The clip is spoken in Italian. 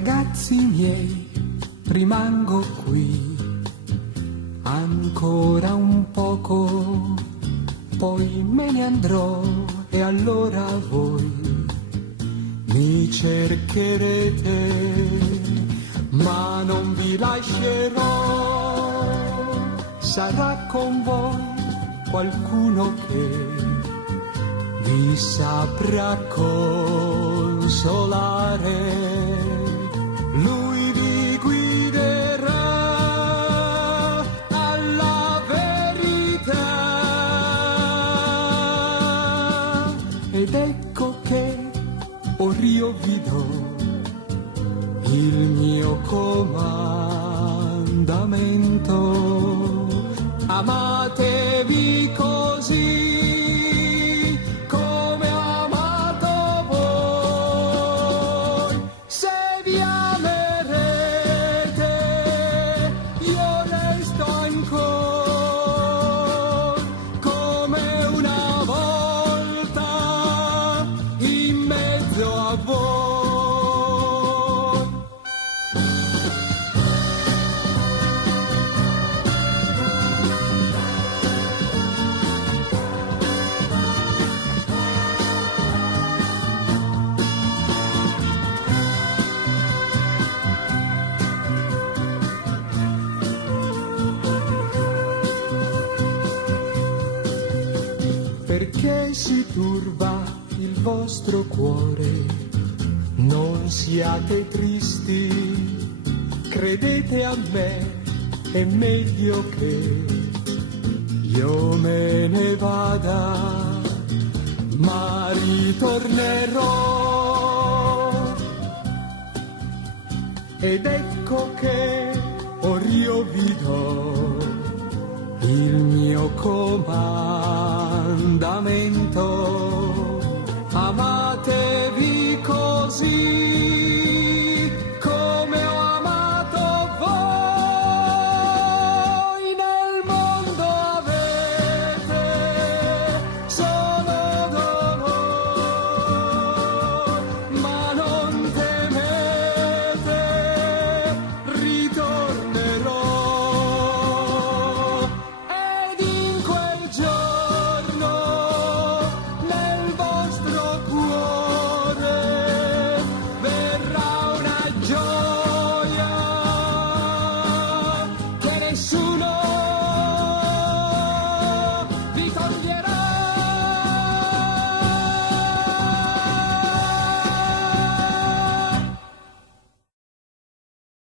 Ragazzi miei, rimango qui ancora un poco, poi me ne andrò e allora voi mi cercherete, ma non vi lascerò. Sarà con voi qualcuno che vi saprà consolare. Lui vi guiderà alla verità. Ed ecco che ora io vi do il mio comandamento. Amatevi così come ho amato voi. Se vi amerete, io resto ancora come una volta in mezzo a voi. Perché si turba il vostro cuore? Non siate tristi, credete a me, è meglio che io me ne vada, ma ritornerò. Ed ecco che ora io vi do il mio comandamento. Amatevi così come ho amato voi. Nel mondo avete solo dolore, ma non temete, ritornerò. Ed in quel giorno nel vostro cuore verrà una gioia che nessuno